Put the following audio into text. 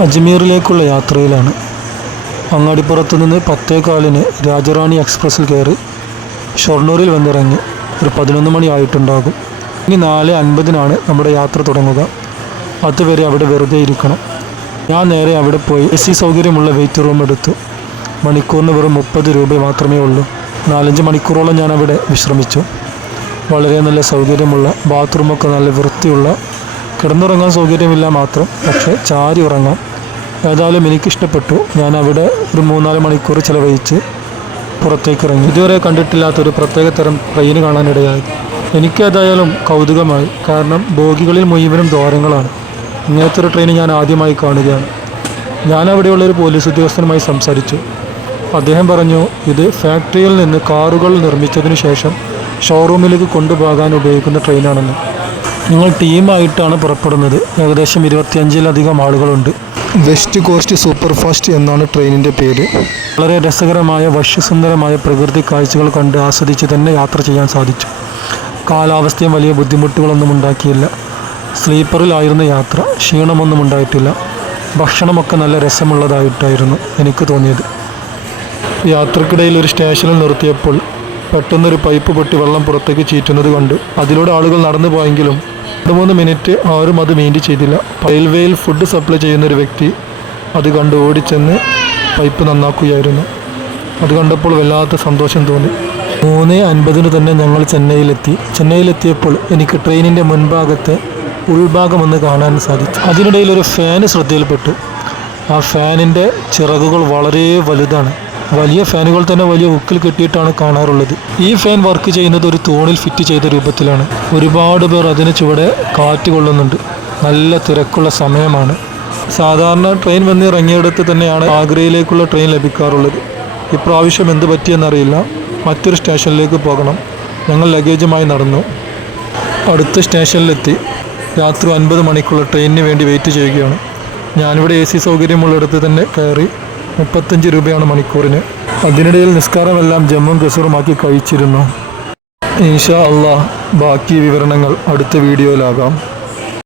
അജ്മീറിലേക്കുള്ള യാത്രയിലാണ്. അങ്ങാടിപ്പുറത്ത് നിന്ന് 10:15 രാജറാണി എക്സ്പ്രസ്സിൽ കയറി ഷൊർണൂരിൽ വന്നിറങ്ങി. ഒരു 11 മണി ആയിട്ടുണ്ടാകും. ഇനി 4:50 നമ്മുടെ യാത്ര തുടങ്ങുക. അതുവരെ അവിടെ വെറുതെ ഇരിക്കണം. ഞാൻ നേരെ അവിടെ പോയി AC സൗകര്യമുള്ള വെയിറ്റ് റൂം എടുത്തു. മണിക്കൂറിന് വെറും 30 രൂപ മാത്രമേ ഉള്ളൂ. 4-5 മണിക്കൂറോളം ഞാൻ അവിടെ വിശ്രമിച്ചു. വളരെ നല്ല സൗകര്യമുള്ള ബാത്റൂമൊക്കെ നല്ല വൃത്തിയുള്ള, കിടന്നുറങ്ങാൻ സൗകര്യമില്ല മാത്രം, പക്ഷേ ചാരി ഉറങ്ങാം. ഏതായാലും എനിക്കിഷ്ടപ്പെട്ടു. ഞാൻ അവിടെ ഒരു 3-4 മണിക്കൂർ ചിലവഴിച്ച് പുറത്തേക്ക് ഇറങ്ങി. ഇതുവരെ കണ്ടിട്ടില്ലാത്തൊരു പ്രത്യേക തരം ട്രെയിൻ കാണാനിടയായി. എനിക്കേതായാലും കൗതുകമായി. കാരണം ബോഗികളിൽ മുഴുവനും ദ്വാരങ്ങളാണ്. ഇങ്ങനത്തെ ഒരു ട്രെയിൻ ഞാൻ ആദ്യമായി കാണുകയാണ്. ഞാൻ അവിടെയുള്ളൊരു പോലീസ് ഉദ്യോഗസ്ഥനുമായി സംസാരിച്ചു. അദ്ദേഹം പറഞ്ഞു, ഇത് ഫാക്ടറിയിൽ നിന്ന് കാറുകൾ നിർമ്മിച്ചതിന് ശേഷം ഷോറൂമിലേക്ക് കൊണ്ടുപോകാൻ ഉപയോഗിക്കുന്ന ട്രെയിനാണെന്ന്. ഞങ്ങൾ ടീമായിട്ടാണ് പുറപ്പെടുന്നത്. ഏകദേശം 25-ലധികം ആളുകളുണ്ട്. വെസ്റ്റ് കോസ്റ്റ് സൂപ്പർ ഫാസ്റ്റ് എന്നാണ് ട്രെയിനിൻ്റെ പേര്. വളരെ രസകരമായ വശ്യസുന്ദരമായ പ്രകൃതി കാഴ്ചകൾ കണ്ട് ആസ്വദിച്ച് തന്നെ യാത്ര ചെയ്യാൻ സാധിച്ചു. കാലാവസ്ഥയും വലിയ ബുദ്ധിമുട്ടുകളൊന്നും ഉണ്ടാക്കിയില്ല. സ്ലീപ്പറിലായിരുന്നു യാത്ര. ക്ഷീണമൊന്നും ഉണ്ടായിട്ടില്ല. ഭക്ഷണമൊക്കെ നല്ല രസമുള്ളതായിട്ടായിരുന്നു എനിക്ക് തോന്നിയത്. യാത്രക്കിടയിൽ ഒരു സ്റ്റേഷനിൽ നിർത്തിയപ്പോൾ പെട്ടെന്നൊരു പൈപ്പ് പൊട്ടി വെള്ളം പുറത്തേക്ക് ചീറ്റുന്നത് കണ്ട് അതിലൂടെ ആളുകൾ നടന്നു പോയെങ്കിലും 2-3 മിനിറ്റ് ആരും അത് മൈൻഡ് ചെയ്തില്ല. റെയിൽവേയിൽ ഫുഡ് സപ്ലൈ ചെയ്യുന്ന ഒരു വ്യക്തി അത് കണ്ട് ഓടിച്ചെന്ന് പൈപ്പ് നന്നാക്കുകയായിരുന്നു. അത് കണ്ടപ്പോൾ വല്ലാത്ത സന്തോഷം തോന്നി. 3:50 തന്നെ ഞങ്ങൾ ചെന്നൈയിലെത്തിയപ്പോൾ എനിക്ക് ട്രെയിനിൻ്റെ മുൻഭാഗത്തെ ഉൾഭാഗമൊന്ന് കാണാൻ സാധിച്ചു. അതിനിടയിൽ ഒരു ഫാന് ശ്രദ്ധയിൽപ്പെട്ടു. ആ ഫാനിൻ്റെ ചിറകുകൾ വളരെ വലുതാണ്. വലിയ ഫാനുകൾ തന്നെ വലിയ ഹുക്കിൽ കെട്ടിയിട്ടാണ് കാണാറുള്ളത്. ഈ ഫാൻ വർക്ക് ചെയ്യുന്നത് ഒരു തൂണിൽ ഫിറ്റ് ചെയ്ത രൂപത്തിലാണ്. ഒരുപാട് പേർ അതിന് ചുവടെ കാറ്റ് കൊള്ളുന്നുണ്ട്. നല്ല തിരക്കുള്ള സമയമാണ്. സാധാരണ ട്രെയിൻ വന്നിറങ്ങിയിടത്ത് തന്നെയാണ് ആഗ്രയിലേക്കുള്ള ട്രെയിൻ ലഭിക്കാറുള്ളത്. ഇപ്രാവശ്യം എന്ത് പറ്റിയെന്നറിയില്ല. മറ്റൊരു സ്റ്റേഷനിലേക്ക് പോകണം. ഞങ്ങൾ ലഗേജുമായി നടന്നു. അടുത്ത സ്റ്റേഷനിലെത്തി. രാത്രി 9 മണിക്കുള്ള ട്രെയിനിന് വേണ്ടി വെയിറ്റ് ചെയ്യുകയാണ്. ഞാനിവിടെ AC സൗകര്യമുള്ളിടത്ത് തന്നെ കയറി. 35 രൂപയാണ് മണിക്കൂറിന്. അതിനിടയിൽ നിസ്കാരമെല്ലാം ജമ്മും കസറുമാക്കി കഴിച്ചിരുന്നു. ഇൻഷാ അള്ളാഹ് ബാക്കി വിവരണങ്ങൾ അടുത്ത വീഡിയോയിലാകാം.